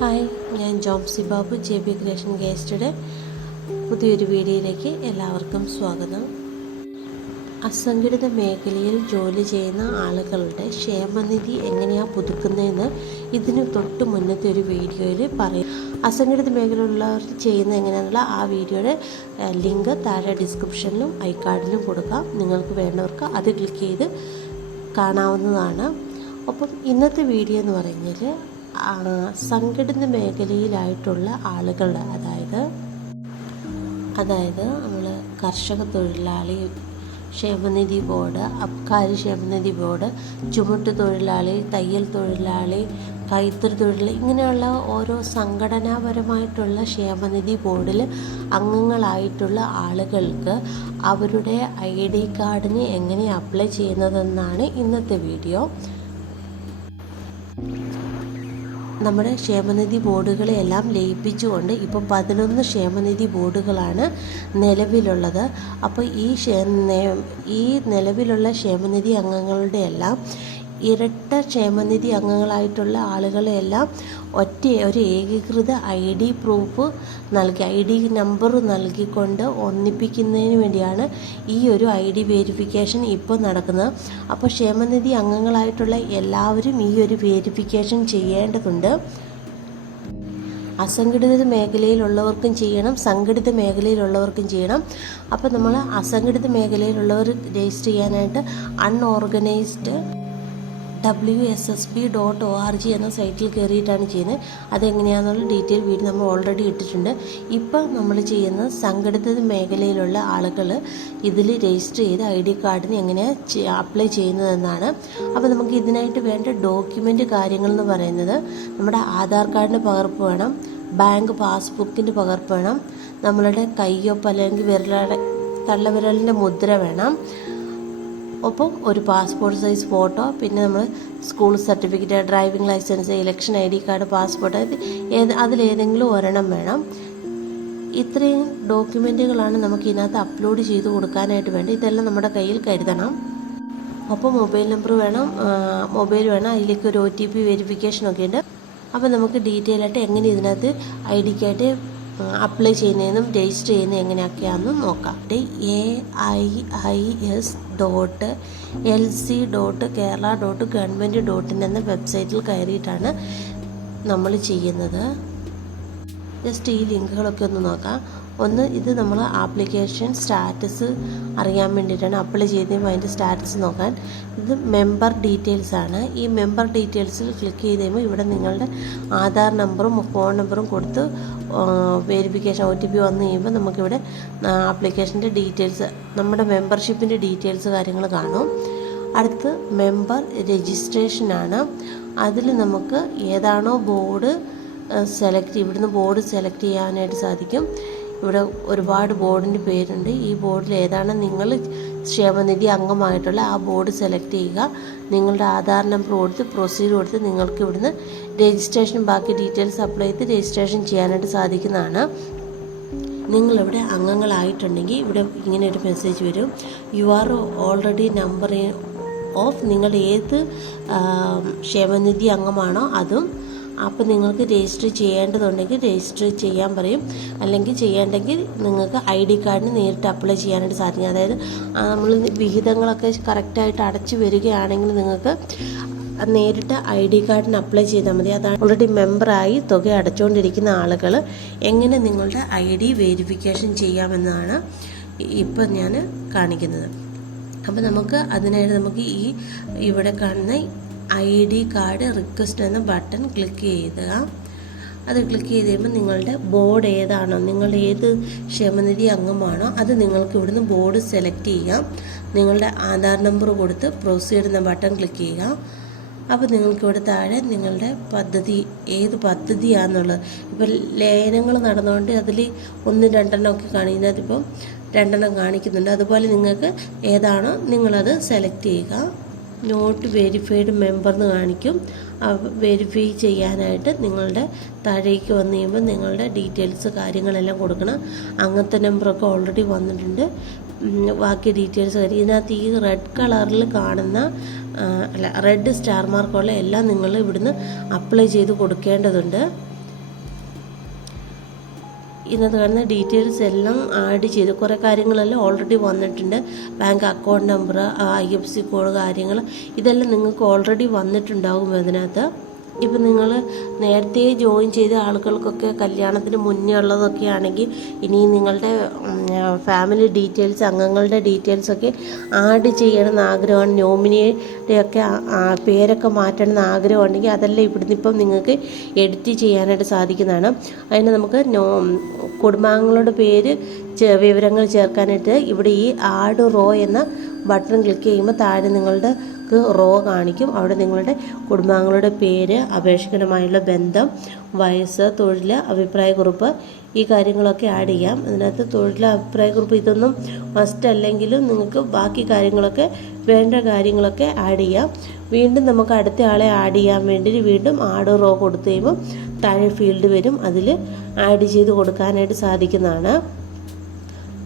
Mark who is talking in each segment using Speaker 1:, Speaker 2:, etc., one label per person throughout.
Speaker 1: Hi ഞാൻ Jomsy Babu J B creation ഗേസ്റ്റുടെ പുതിയൊരു വീഡിയോയിലേക്ക് എല്ലാവർക്കും സ്വാഗതം. അസംഘടിത മേഖലയിൽ ജോലി ചെയ്യുന്ന ആളുകളുടെ ക്ഷേമനിധി എങ്ങനെയാണ് പുതുക്കുന്നതെന്ന് ഇതിന് തൊട്ട് മുന്നത്തെ ഒരു വീഡിയോയിൽ പറയും. അസംഘടിത മേഖലയിലുള്ളവർ ചെയ്യുന്ന എങ്ങനെയാണെന്നുള്ള ആ വീഡിയോയുടെ ലിങ്ക് താഴെ ഡിസ്ക്രിപ്ഷനിലും ഐക്കാർഡിലും കൊടുക്കാം. നിങ്ങൾക്ക് വേണ്ടവർക്ക് അത് ക്ലിക്ക് ചെയ്ത് കാണാവുന്നതാണ്. ഒപ്പം ഇന്നത്തെ വീഡിയോ എന്ന് പറഞ്ഞാൽ സംഘടിത മേഖലയിലായിട്ടുള്ള ആളുകൾ അതായത് അതായത് നമ്മൾ കർഷക തൊഴിലാളി ക്ഷേമനിധി ബോർഡ് അബ്കാരി ക്ഷേമനിധി ബോർഡ് ചുമട്ട് തൊഴിലാളി തയ്യൽ തൊഴിലാളി കൈത്തറി തൊഴിലാളി ഇങ്ങനെയുള്ള ഓരോ സംഘടനാപരമായിട്ടുള്ള ക്ഷേമനിധി ബോർഡിൽ അംഗങ്ങളായിട്ടുള്ള ആളുകൾക്ക് അവരുടെ ഐ ഡി കാർഡിന് എങ്ങനെ അപ്ലൈ ചെയ്യുന്നതെന്നാണ് ഇന്നത്തെ വീഡിയോ. നമ്മുടെ ക്ഷേമനിധി ബോർഡുകളെയെല്ലാം ലയിപ്പിച്ചുകൊണ്ട് ഇപ്പോൾ പതിനൊന്ന് ക്ഷേമനിധി ബോർഡുകളാണ് നിലവിലുള്ളത്. അപ്പോൾ ഈ ഈ നിലവിലുള്ള ക്ഷേമനിധി അംഗങ്ങളുടെ എല്ലാം ഇരട്ട ക്ഷേമനിധി അംഗങ്ങളായിട്ടുള്ള ആളുകളെയെല്ലാം ഒറ്റ ഒരു ഏകീകൃത ഐ ഡി പ്രൂഫ് നൽകി ഐ ഡി നമ്പർ നൽകിക്കൊണ്ട് ഒന്നിപ്പിക്കുന്നതിന് വേണ്ടിയാണ് ഈ ഒരു ഐ ഡി വേരിഫിക്കേഷൻ ഇപ്പോൾ നടക്കുന്നത്. അപ്പോൾ ക്ഷേമനിധി അംഗങ്ങളായിട്ടുള്ള എല്ലാവരും ഈ ഒരു വേരിഫിക്കേഷൻ ചെയ്യേണ്ടതുണ്ട്. അസംഘടിത മേഖലയിലുള്ളവർക്കും ചെയ്യണം സംഘടിത മേഖലയിലുള്ളവർക്കും ചെയ്യണം. അപ്പോൾ നമ്മൾ അസംഘടിത മേഖലയിലുള്ളവർ രജിസ്റ്റർ ചെയ്യാനായിട്ട് unorganised W S S B dot O R G എന്ന സൈറ്റിൽ കയറിയിട്ടാണ് ചെയ്യുന്നത്. അതെങ്ങനെയാണെന്നുള്ള ഡീറ്റെയിൽ വീഡിയോ നമ്മൾ ഓൾറെഡി ഇട്ടിട്ടുണ്ട്. ഇപ്പം നമ്മൾ ചെയ്യുന്ന സംഘടിത മേഖലയിലുള്ള ആളുകൾ ഇതിൽ രജിസ്റ്റർ ചെയ്ത് ഐ ഡി കാർഡിന് എങ്ങനെയാണ് അപ്ലൈ ചെയ്യുന്നതെന്നാണ്. അപ്പോൾ നമുക്ക് ഇതിനായിട്ട് വേണ്ട ഡോക്യുമെന്റ് കാര്യങ്ങൾ എന്ന് പറയുന്നത് നമ്മുടെ ആധാർ കാർഡിന്റെ പകർപ്പ് വേണം ബാങ്ക് പാസ്ബുക്കിന്റെ പകർപ്പ് വേണം നമ്മളുടെ കയ്യൊപ്പ് അല്ലെങ്കിൽ വിരലുടെ തള്ളവിരലിന്റെ മുദ്ര വേണം ഒപ്പം ഒരു പാസ്പോർട്ട് സൈസ് ഫോട്ടോ പിന്നെ നമ്മൾ school certificate driving licence election I D card passport ഏത് അതിലേതെങ്കിലും ഒരെണ്ണം വേണം. ഇത്രയും ഡോക്യുമെന്റുകളാണ് നമുക്ക് ഇതിനകത്ത് അപ്ലോഡ് ചെയ്ത് കൊടുക്കാനായിട്ട് വേണ്ടി ഇതെല്ലാം നമ്മുടെ കയ്യിൽ കരുതണം. അപ്പോൾ മൊബൈൽ നമ്പർ വേണം മൊബൈൽ വേണം അതിലേക്ക് ഒരു ഒ ടി പി വെരിഫിക്കേഷനൊക്കെ ഉണ്ട്. അപ്പോൾ നമുക്ക് ഡീറ്റെയിൽ ആയിട്ട് എങ്ങനെ ഇതിനകത്ത് ഐ ഡിക്കായിട്ട് അപ്ലൈ ചെയ്യുന്നതിനും രജിസ്റ്റർ ചെയ്യുന്ന എങ്ങനെയൊക്കെയാണെന്ന് നോക്കാം. A I I S dot L C dot Kerala dot government dot in എന്ന വെബ്സൈറ്റിൽ കയറിയിട്ടാണ് നമ്മൾ ചെയ്യുന്നത്. ജസ്റ്റ് ഈ ലിങ്കുകളൊക്കെ ഒന്ന് നോക്കാം. ഒന്ന് ഇത് നമ്മൾ ആപ്ലിക്കേഷൻ സ്റ്റാറ്റസ് അറിയാൻ വേണ്ടിയിട്ടാണ് അപ്ലൈ ചെയ്തപ്പോൾ അതിന്റെ സ്റ്റാറ്റസ് നോക്കാൻ. ഇത് മെമ്പർ ഡീറ്റെയിൽസ് ആണ്. ഈ മെമ്പർ ഡീറ്റെയിൽസിൽ ക്ലിക്ക് ചെയ്ത് കഴിയുമ്പോൾ ഇവിടെ നിങ്ങളുടെ ആധാർ നമ്പറും ഫോൺ നമ്പറും കൊടുത്ത് വെരിഫിക്കേഷൻ ഒ ടി പി വന്നു കഴിയുമ്പോൾ നമുക്കിവിടെ ആപ്ലിക്കേഷന്റെ ഡീറ്റെയിൽസ് നമ്മുടെ മെമ്പർഷിപ്പിന്റെ ഡീറ്റെയിൽസ് കാര്യങ്ങൾ കാണും. അടുത്ത് മെമ്പർ രജിസ്ട്രേഷനാണ് അതിൽ നമുക്ക് ഏതാണോ ബോർഡ് സെലക്ട് ഇവിടുന്ന് ബോർഡ് സെലക്ട് ചെയ്യാനായിട്ട് സാധിക്കും. ഇവിടെ ഒരുപാട് ബോർഡിന്റെ പേരുണ്ട്. ഈ ബോർഡിൽ ഏതാണ് നിങ്ങൾ ക്ഷേമനിധി അംഗമായിട്ടുള്ള ആ ബോർഡ് സെലക്ട് ചെയ്യുക. നിങ്ങളുടെ ആധാർ നമ്പർ കൊടുത്ത് പ്രൊസീജിയർ കൊടുത്ത് നിങ്ങൾക്ക് ഇവിടുന്ന് രജിസ്ട്രേഷൻ ബാക്കി ഡീറ്റെയിൽസ് അപ്ലൈ ചെയ്ത് രജിസ്ട്രേഷൻ ചെയ്യാനായിട്ട് സാധിക്കുന്നതാണ്. നിങ്ങളിവിടെ അംഗങ്ങളായിട്ടുണ്ടെങ്കിൽ ഇവിടെ ഇങ്ങനെ ഒരു മെസ്സേജ് വരും. You are already number of നിങ്ങൾ ഏത് ക്ഷേമനിധി അംഗമാണോ അതും അപ്പോൾ നിങ്ങൾക്ക് രജിസ്റ്റർ ചെയ്യേണ്ടതുണ്ടെങ്കിൽ രജിസ്റ്റർ ചെയ്യാൻ പറയും. അല്ലെങ്കിൽ ചെയ്യേണ്ടെങ്കിൽ നിങ്ങൾക്ക് ഐ ഡി കാർഡിന് നേരിട്ട് അപ്ലൈ ചെയ്യാനായിട്ട് സാധിക്കും. അതായത് നമ്മൾ വിഹിതങ്ങളൊക്കെ കറക്റ്റായിട്ട് അടച്ചു വരികയാണെങ്കിൽ നിങ്ങൾക്ക് നേരിട്ട് ഐ ഡി കാർഡിന് അപ്ലൈ ചെയ്താൽ മതി. അതാണ് ഓൾറെഡി മെമ്പറായി തുക അടച്ചുകൊണ്ടിരിക്കുന്ന ആളുകൾ എങ്ങനെ നിങ്ങളുടെ ഐ ഡി വെരിഫിക്കേഷൻ ചെയ്യാമെന്നാണ് ഇപ്പം ഞാൻ കാണിക്കുന്നത്. അപ്പോൾ നമുക്ക് അതിനായിട്ട് നമുക്ക് ഈ ഇവിടെ കാണുന്ന ഐ ഡി കാർഡ് റിക്വസ്റ്റ് എന്ന ബട്ടൺ ക്ലിക്ക് ചെയ്യുക. അത് ക്ലിക്ക് ചെയ്ത് കഴിയുമ്പോൾ നിങ്ങളുടെ ബോർഡ് ഏതാണോ നിങ്ങൾ ഏത് ക്ഷേമനിധി അംഗമാണോ അത് നിങ്ങൾക്ക് ഇവിടുന്ന് ബോർഡ് സെലക്ട് ചെയ്യാം. നിങ്ങളുടെ ആധാർ നമ്പർ കൊടുത്ത് പ്രൊസീഡ് എന്ന ബട്ടൺ ക്ലിക്ക് ചെയ്യുക. അപ്പോൾ നിങ്ങൾക്ക് ഇവിടെ താഴെ നിങ്ങളുടെ പദ്ധതി ഏത് പദ്ധതിയാണെന്നുള്ളത് ഇപ്പോൾ ലയനങ്ങൾ നടന്നുകൊണ്ട് അതിൽ ഒന്ന് രണ്ടെണ്ണം ഒക്കെ കാണിക്കുന്നതിപ്പം രണ്ടെണ്ണം കാണിക്കുന്നുണ്ട്. അതുപോലെ നിങ്ങൾക്ക് ഏതാണോ നിങ്ങളത് സെലക്ട് ചെയ്യുക. നോട്ട് വെരിഫൈഡ് മെമ്പർ എന്ന് കാണിക്കും വെരിഫൈ ചെയ്യാനായിട്ട് നിങ്ങളുടെ താഴേക്ക് വന്നു കഴിയുമ്പോൾ നിങ്ങളുടെ ഡീറ്റെയിൽസ് കാര്യങ്ങളെല്ലാം കൊടുക്കണം. അങ്ങനത്തെ നമ്പറൊക്കെ ഓൾറെഡി വന്നിട്ടുണ്ട്. ബാക്കി ഡീറ്റെയിൽസ് കാര്യം. ഇതിനകത്ത് ഈ റെഡ് കളറിൽ കാണുന്ന അല്ല റെഡ് സ്റ്റാർ മാർക്കുള്ള എല്ലാം നിങ്ങൾ ഇവിടുന്ന് അപ്ലൈ ചെയ്ത് കൊടുക്കേണ്ടതുണ്ട്. ഇതിനകത്ത് കാണുന്ന ഡീറ്റെയിൽസ് എല്ലാം ആഡ് ചെയ്ത്. കുറേ കാര്യങ്ങളെല്ലാം ഓൾറെഡി വന്നിട്ടുണ്ട്. Bank account number I F C code കാര്യങ്ങൾ ഇതെല്ലാം നിങ്ങൾക്ക് ഓൾറെഡി വന്നിട്ടുണ്ടാകും അതിനകത്ത് ഇപ്പം നിങ്ങൾ നേരത്തെ ജോയിൻ ചെയ്ത ആളുകൾക്കൊക്കെ കല്യാണത്തിന് മുന്നേ ഉള്ളതൊക്കെ ആണെങ്കിൽ ഇനി നിങ്ങളുടെ ഫാമിലി ഡീറ്റെയിൽസ് അംഗങ്ങളുടെ ഡീറ്റെയിൽസൊക്കെ ആഡ് ചെയ്യണമെന്ന് ആഗ്രഹമാണ്. നോമിനിയുടെ ഒക്കെ പേരൊക്കെ മാറ്റണം എന്ന് ആഗ്രഹമുണ്ടെങ്കിൽ അതെല്ലാം ഇവിടുന്ന് ഇപ്പം നിങ്ങൾക്ക് എഡിറ്റ് ചെയ്യാനായിട്ട് സാധിക്കുന്നതാണ്. അതിന് നമുക്ക് നോ കുടുംബാംഗങ്ങളുടെ പേര് വിവരങ്ങൾ ചേർക്കാനായിട്ട് ഇവിടെ ഈ ആഡ് റോ എന്ന ബട്ടൺ ക്ലിക്ക് ചെയ്യുമ്പോൾ താഴെ നിങ്ങളുടെ റോ കാണിക്കും. അവിടെ നിങ്ങളുടെ കുടുംബാംഗങ്ങളുടെ പേര് അപേക്ഷകനുമായുള്ള ബന്ധം വയസ്സ് തൊഴിൽ അഭിപ്രായക്കുറിപ്പ് ഈ കാര്യങ്ങളൊക്കെ ആഡ് ചെയ്യാം. അതിനകത്ത് തൊഴിൽ അഭിപ്രായക്കുറിപ്പ് ഇതൊന്നും മസ്റ്റ് അല്ലെങ്കിലും നിങ്ങൾക്ക് ബാക്കി കാര്യങ്ങളൊക്കെ വേണ്ട കാര്യങ്ങളൊക്കെ ആഡ് ചെയ്യാം. വീണ്ടും നമുക്ക് അടുത്ത ആളെ ആഡ് ചെയ്യാൻ വേണ്ടി വീണ്ടും ആഡ് റോ കൊടുത്തു കഴിയുമ്പോൾ താഴെ ഫീൽഡ് വരും. അതിൽ ആഡ് ചെയ്ത് കൊടുക്കാനായിട്ട് സാധിക്കുന്നതാണ്.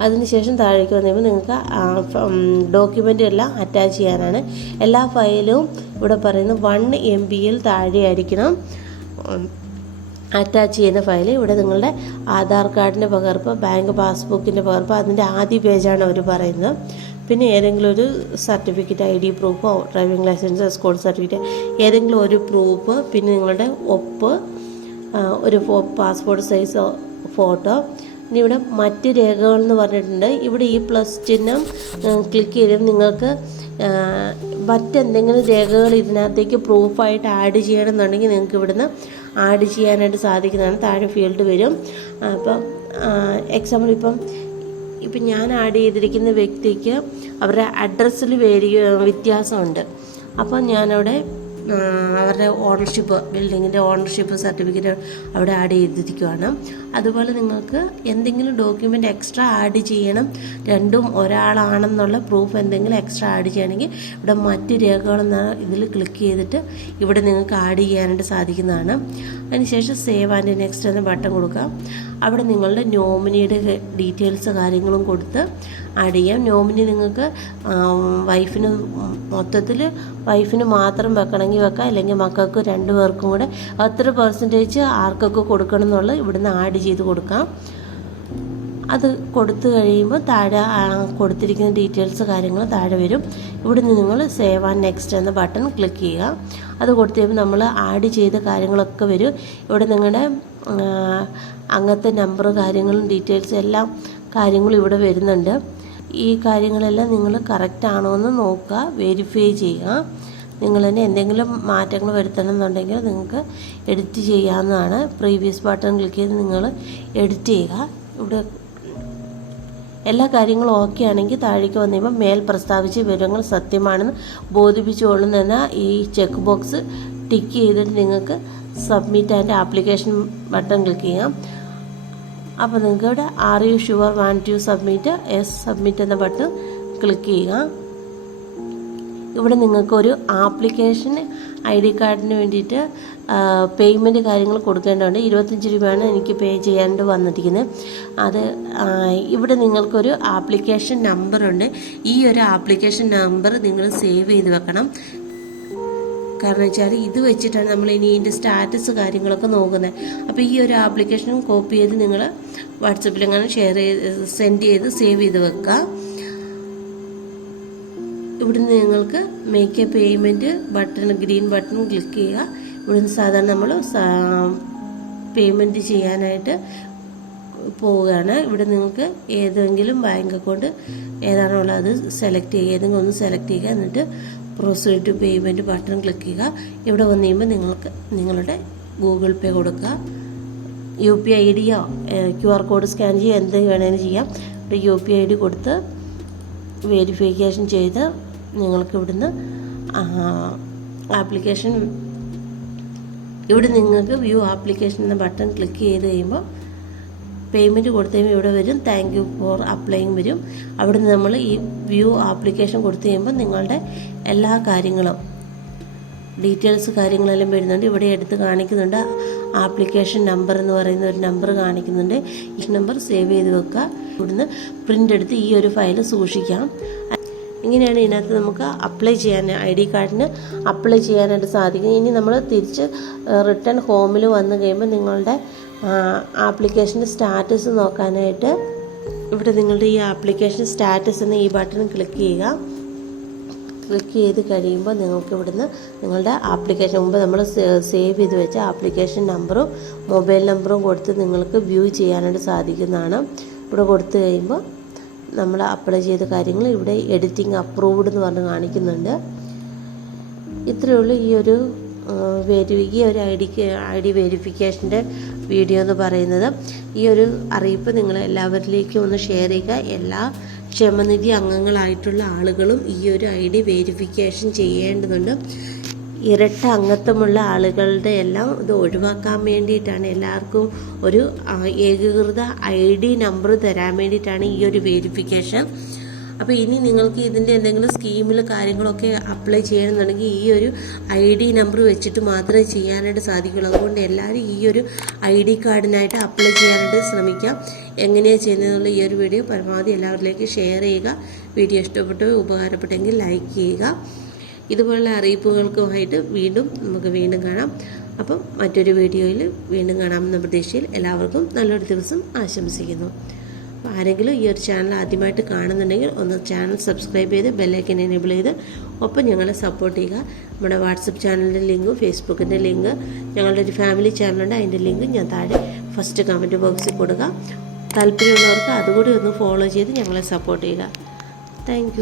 Speaker 1: അതിനുശേഷം താഴേക്ക് വന്നുമ്പോൾ നിങ്ങൾക്ക് ഡോക്യുമെന്റ് എല്ലാം അറ്റാച്ച് ചെയ്യാനാണ്. എല്ലാ ഫയലും ഇവിടെ പറയുന്നത് വൺ എം ബിയിൽ താഴെയായിരിക്കണം. അറ്റാച്ച് ചെയ്യുന്ന ഫയൽ ഇവിടെ നിങ്ങളുടെ ആധാർ കാർഡിന്റെ പകർപ്പ് ബാങ്ക് പാസ്ബുക്കിന്റെ പകർപ്പ് അതിന്റെ ആദ്യ പേജാണ് അവർ പറയുന്നത്. പിന്നെ ഏതെങ്കിലും ഒരു സർട്ടിഫിക്കറ്റ് ഐ ഡി പ്രൂഫോ ഡ്രൈവിംഗ് ലൈസൻസ് സ്കൂൾ സർട്ടിഫിക്കറ്റ് ഏതെങ്കിലും ഒരു പ്രൂഫ് പിന്നെ നിങ്ങളുടെ ഒപ്പ് ഒരു പാസ്പോർട്ട് സൈസ് ഫോട്ടോ ഇനി ഇവിടെ മറ്റ് രേഖകൾ എന്ന് പറഞ്ഞിട്ടുണ്ട്. ഇവിടെ ഈ പ്ലസ് ചിഹ്നം ക്ലിക്ക് ചെയ്ത് നിങ്ങൾക്ക് മറ്റെന്തെങ്കിലും രേഖകൾ ഇതിനകത്തേക്ക് പ്രൂഫായിട്ട് ആഡ് ചെയ്യണമെന്നുണ്ടെങ്കിൽ നിങ്ങൾക്ക് ഇവിടുന്ന് ആഡ് ചെയ്യാനായിട്ട് സാധിക്കുന്നതാണ്. താഴെ ഫീൽഡ് വരും. അപ്പം എക്സാമ്പിൾ ഇപ്പം ഇപ്പം ഞാൻ ആഡ് ചെയ്തിരിക്കുന്ന വ്യക്തിക്ക് അവരുടെ അഡ്രസ്സിൽ വേരി വ്യത്യാസമുണ്ട്. അപ്പം ഞാനവിടെ അവരുടെ ഓണർഷിപ്പ് ബിൽഡിങ്ങിന്റെ ഓണർഷിപ്പ് സർട്ടിഫിക്കറ്റ് അവിടെ ആഡ് ചെയ്തിരിക്കുകയാണ് അതുപോലെ നിങ്ങൾക്ക് എന്തെങ്കിലും ഡോക്യുമെന്റ് എക്സ്ട്രാ ആഡ് ചെയ്യണം. രണ്ടും ഒരാളാണെന്നുള്ള പ്രൂഫ് എന്തെങ്കിലും എക്സ്ട്രാ ആഡ് ചെയ്യണമെങ്കിൽ ഇവിടെ മറ്റ് രേഖകളെന്ന ഇതിൽ ക്ലിക്ക് ചെയ്തിട്ട് ഇവിടെ നിങ്ങൾക്ക് ആഡ് ചെയ്യാനായിട്ട് സാധിക്കുന്നതാണ്. അതിനുശേഷം സേവ് ആൻഡ് നെക്സ്റ്റ് എന്ന ബട്ടൺ കൊടുക്കാം. അവിടെ നിങ്ങളുടെ നോമിനിയുടെ ഡീറ്റെയിൽസ് കാര്യങ്ങളും കൊടുത്ത് ആഡ് ചെയ്യാം. നോമിനി നിങ്ങൾക്ക് വൈഫിന് മൊത്തത്തിൽ വൈഫിന് മാത്രം വെക്കണമെങ്കിൽ വെക്കാം. അല്ലെങ്കിൽ മക്കൾക്ക് രണ്ടു പേർക്കും കൂടെ എത്ര പെർസെന്റേജ് ആർക്കൊക്കെ കൊടുക്കണം എന്നുള്ളത് ഇവിടുന്ന് ആഡ് ചെയ്ത് കൊടുക്കാം. അത് കൊടുത്തു കഴിയുമ്പോൾ താഴെ കൊടുത്തിരിക്കുന്ന ഡീറ്റെയിൽസ് കാര്യങ്ങൾ താഴെ വരും. ഇവിടുന്ന് നിങ്ങൾ സേവ് ആൻഡ് നെക്സ്റ്റ് എന്ന ബട്ടൺ ക്ലിക്ക് ചെയ്യുക. അത് കൊടുത്തു കഴിയുമ്പോൾ നമ്മൾ ആഡ് ചെയ്ത കാര്യങ്ങളൊക്കെ വരും. ഇവിടെ നിങ്ങളുടെ അങ്ങനത്തെ നമ്പർ കാര്യങ്ങളും ഡീറ്റെയിൽസും എല്ലാം കാര്യങ്ങളും ഇവിടെ വരുന്നുണ്ട്. ഈ കാര്യങ്ങളെല്ലാം നിങ്ങൾ കറക്റ്റ് ആണോ എന്ന് നോക്കുക വെരിഫൈ ചെയ്യുക. നിങ്ങൾ തന്നെ എന്തെങ്കിലും മാറ്റങ്ങൾ വരുത്തണം എന്നുണ്ടെങ്കിൽ നിങ്ങൾക്ക് എഡിറ്റ് ചെയ്യാവുന്നതാണ്. പ്രീവിയസ് ബട്ടൺ ക്ലിക്ക് ചെയ്ത് നിങ്ങൾ എഡിറ്റ് ചെയ്യുക. ഇവിടെ എല്ലാ കാര്യങ്ങളും ഓക്കെ ആണെങ്കിൽ താഴേക്ക് വന്നു മേൽ പ്രസ്താവിച്ച വിവരങ്ങൾ സത്യമാണെന്ന് ബോധിപ്പിച്ചുകൊള്ളുന്ന ഈ ചെക്ക് ബോക്സ് ടിക്ക് ചെയ്തിട്ട് നിങ്ങൾക്ക് submit and application button click ചെയ്യാം. അപ്പോൾ നിങ്ങൾക്ക് ഇവിടെ are you sure want to submit yes submit എന്ന ബട്ടൺ ക്ലിക്ക് ചെയ്യുക ഇവിടെ നിങ്ങൾക്കൊരു ആപ്ലിക്കേഷൻ ഐ ഡി കാർഡിന് വേണ്ടിയിട്ട് പേയ്മെന്റ് കാര്യങ്ങൾ കൊടുക്കേണ്ടതുണ്ട്. ഇരുപത്തഞ്ച് രൂപയാണ് എനിക്ക് പേ ചെയ്യാണ്ട് വന്നിരിക്കുന്നത്. അത് ഇവിടെ നിങ്ങൾക്കൊരു ആപ്ലിക്കേഷൻ നമ്പറുണ്ട്. ഈ ഒരു ആപ്ലിക്കേഷൻ നമ്പർ നിങ്ങൾ സേവ് ചെയ്ത് വെക്കണം. കാരണം വെച്ചാൽ ഇത് വെച്ചിട്ടാണ് നമ്മൾ ഇനി ഇതിന്റെ സ്റ്റാറ്റസ് കാര്യങ്ങളൊക്കെ നോക്കുന്നത്. അപ്പോൾ ഈ ഒരു ആപ്ലിക്കേഷൻ കോപ്പി ചെയ്ത് നിങ്ങൾ വാട്സപ്പിൽ എങ്ങനെ ഷെയർ ചെയ്ത് സെൻഡ് ചെയ്ത് സേവ് ചെയ്ത് വെക്കുക. ഇവിടുന്ന് നിങ്ങൾക്ക് make a payment button green button click ചെയ്യുക. ഇവിടുന്ന് സാധാരണ നമ്മൾ പേയ്മെന്റ് ചെയ്യാനായിട്ട് പോവുകയാണ്. ഇവിടെ നിങ്ങൾക്ക് ഏതെങ്കിലും ബാങ്ക് അക്കൗണ്ട് ഏതാണോ ഉള്ളത് അത് സെലക്ട് ചെയ്യുക. ഏതെങ്കിലും ഒന്ന് സെലക്ട് ചെയ്യുക. എന്നിട്ട് proceed to payment button click ചെയ്യുക. ഇവിടെ വന്നു കഴിയുമ്പോൾ നിങ്ങൾക്ക് നിങ്ങളുടെ ഗൂഗിൾ പേ കൊടുക്കുക. യു പി ഐ ഡിയോ ക്യു ആർ കോഡ് സ്കാൻ ചെയ്യുക. എന്ത് വേണമെങ്കിലും ചെയ്യാം. ഇവിടെ യു പി ഐ ഡി കൊടുത്ത് വെരിഫിക്കേഷൻ ചെയ്ത് നിങ്ങൾക്ക് ഇവിടുന്ന് ആപ്ലിക്കേഷൻ ഇവിടെ നിങ്ങൾക്ക് വ്യൂ ആപ്ലിക്കേഷൻ എന്ന ബട്ടൺ ക്ലിക്ക് ചെയ്ത് കഴിയുമ്പോൾ പേയ്മെന്റ് കൊടുത്തു കഴിയുമ്പോൾ ഇവിടെ വരും താങ്ക് യു ഫോർ അപ്ലൈങ് വരും. അവിടെ നിന്ന് നമ്മൾ ഈ വ്യൂ ആപ്ലിക്കേഷൻ കൊടുത്തു കഴിയുമ്പോൾ നിങ്ങളുടെ എല്ലാ കാര്യങ്ങളും ഡീറ്റെയിൽസ് കാര്യങ്ങളെല്ലാം വരുന്നുണ്ട്. ഇവിടെ എടുത്ത് കാണിക്കുന്നുണ്ട് ആപ്ലിക്കേഷൻ നമ്പർ എന്ന് പറയുന്ന ഒരു നമ്പർ കാണിക്കുന്നുണ്ട്. ഈ നമ്പർ സേവ് ചെയ്ത് വെക്കുക. ഇവിടുന്ന് പ്രിന്റ് എടുത്ത് ഈ ഒരു ഫയൽ സൂക്ഷിക്കാം. ഇങ്ങനെയാണ് ഇതിനകത്ത് നമുക്ക് അപ്ലൈ ചെയ്യാൻ ഐ ഡി കാർഡിന് അപ്ലൈ ചെയ്യാനായിട്ട് സാധിക്കും ഇനി നമ്മൾ തിരിച്ച് റിട്ടേൺ ഹോമിൽ വന്നു കഴിയുമ്പോൾ നിങ്ങളുടെ ആപ്ലിക്കേഷന്റെ സ്റ്റാറ്റസ് നോക്കാനായിട്ട് ഇവിടെ നിങ്ങളുടെ ഈ ആപ്ലിക്കേഷൻ സ്റ്റാറ്റസ് എന്ന ഈ ബട്ടൺ ക്ലിക്ക് ചെയ്യുക. ക്ലിക്ക് ചെയ്ത് കഴിയുമ്പോൾ നിങ്ങൾക്ക് ഇവിടുന്ന് നിങ്ങളുടെ ആപ്ലിക്കേഷൻ മുമ്പ് നമ്മൾ സേവ് ചെയ്ത് വെച്ച ആപ്ലിക്കേഷൻ നമ്പറും മൊബൈൽ നമ്പറും കൊടുത്ത് നിങ്ങൾക്ക് വ്യൂ ചെയ്യാനായിട്ട് സാധിക്കുന്നതാണ്. ഇവിടെ കൊടുത്തു കഴിയുമ്പോൾ നമ്മൾ അപ്ലൈ ചെയ്ത കാര്യങ്ങൾ ഇവിടെ എഡിറ്റിംഗ് അപ്രൂവ്ഡ് എന്ന് പറഞ്ഞ് കാണിക്കുന്നുണ്ട്. ഇത്രയേ ഉള്ളൂ ഈ ഒരു വെരി ഈ ഒരു ഐ ഡിക്ക് ഐ ഡി വെരിഫിക്കേഷന്റെ വീഡിയോ എന്ന് പറയുന്നത്. ഈ ഒരു അറിയിപ്പ് നിങ്ങൾ എല്ലാവരിലേക്കും ഒന്ന് ഷെയർ ചെയ്യുക. എല്ലാ ക്ഷേമനിധി അംഗങ്ങളായിട്ടുള്ള ആളുകളും ഈ ഒരു ഐ ഡി വെരിഫിക്കേഷൻ ചെയ്യേണ്ടതുണ്ട്. ഇരട്ട അംഗത്വമുള്ള ആളുകളുടെ എല്ലാം ഇത് ഒഴിവാക്കാൻ വേണ്ടിയിട്ടാണ്. എല്ലാവർക്കും ഒരു ഏകീകൃത ഐ ഡി നമ്പർ തരാൻ വേണ്ടിയിട്ടാണ് ഈ ഒരു വെരിഫിക്കേഷൻ. അപ്പോൾ ഇനി നിങ്ങൾക്ക് ഇതിന്റെ എന്തെങ്കിലും സ്കീമിൽ കാര്യങ്ങളൊക്കെ അപ്ലൈ ചെയ്യണമെന്നുണ്ടെങ്കിൽ ഈ ഒരു ഐ ഡി നമ്പർ വെച്ചിട്ട് മാത്രമേ ചെയ്യാനായിട്ട് സാധിക്കുള്ളൂ. അതുകൊണ്ട് എല്ലാവരും ഈ ഒരു ഐ ഡി കാർഡിനായിട്ട് അപ്ലൈ ചെയ്യാനായിട്ട് ശ്രമിക്കാം. എങ്ങനെയാണ് ചെയ്യുന്നതെന്നുള്ള ഈ ഒരു വീഡിയോ പരമാവധി എല്ലാവരിലേക്ക് ഷെയർ ചെയ്യുക. വീഡിയോ ഇഷ്ടപ്പെട്ടു ഉപകാരപ്പെട്ടെങ്കിൽ ലൈക്ക് ചെയ്യുക. ഇതുപോലുള്ള അറിയിപ്പുകൾക്കുമായിട്ട് വീണ്ടും നമുക്ക് വീണ്ടും കാണാം. അപ്പം മറ്റൊരു വീഡിയോയിൽ വീണ്ടും കാണാമെന്ന പ്രതീക്ഷയിൽ എല്ലാവർക്കും നല്ലൊരു ദിവസം ആശംസിക്കുന്നു. അപ്പോൾ ആരെങ്കിലും ഈ ഒരു ചാനൽ ആദ്യമായിട്ട് കാണുന്നുണ്ടെങ്കിൽ ഒന്ന് ചാനൽ സബ്സ്ക്രൈബ് ചെയ്ത് ബെല്ലൈക്കൻ എനേബിൾ ചെയ്ത് ഒപ്പം ഞങ്ങളെ സപ്പോർട്ട് ചെയ്യുക. നമ്മുടെ വാട്സപ്പ് ചാനലിന്റെ ലിങ്കും ഫേസ്ബുക്കിന്റെ ലിങ്ക് ഞങ്ങളുടെ ഒരു ഫാമിലി ചാനലുണ്ട് അതിന്റെ ലിങ്ക് ഞാൻ താഴെ ഫസ്റ്റ് കമന്റ് ബോക്സിൽ കൊടുക്കുക താല്പര്യമുള്ളവർക്ക് അതുകൂടി ഒന്ന് ഫോളോ ചെയ്ത് ഞങ്ങളെ സപ്പോർട്ട് ചെയ്യുക. താങ്ക്